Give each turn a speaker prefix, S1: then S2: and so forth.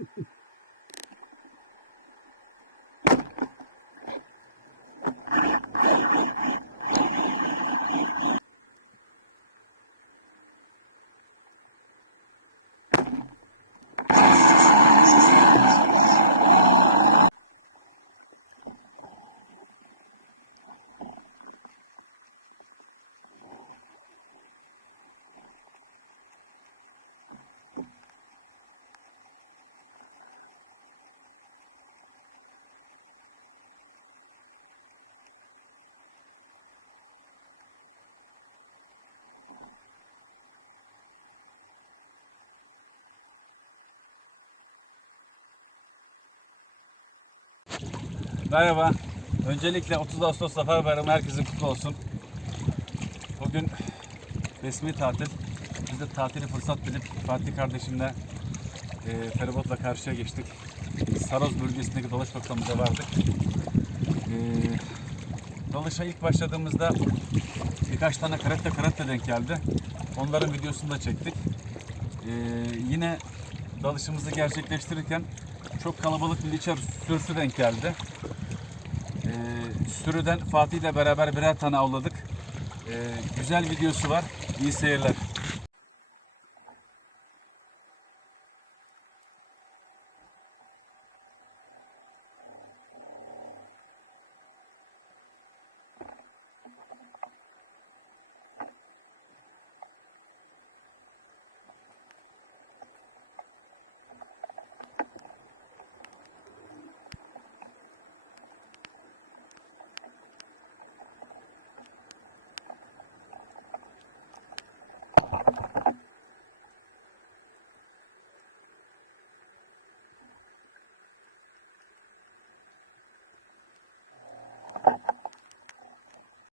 S1: Thank you. Merhaba. Öncelikle 30 Ağustos Zafer Bayramı herkesin kutlu olsun. Bugün resmi tatil. Biz de tatili fırsat bilip Fatih kardeşimle e, feribotla karşıya geçtik. Saroz bölgesindeki dalış noktamıza vardık. E, dalışa ilk başladığımızda birkaç tane karette karette denk geldi. Onların videosunu da çektik. E, yine dalışımızı gerçekleştirirken çok kalabalık bir liçer sürüsü denk geldi. Ee, sürüden Fatih ile beraber birer tane avladık. Ee, güzel videosu var. İyi seyirler.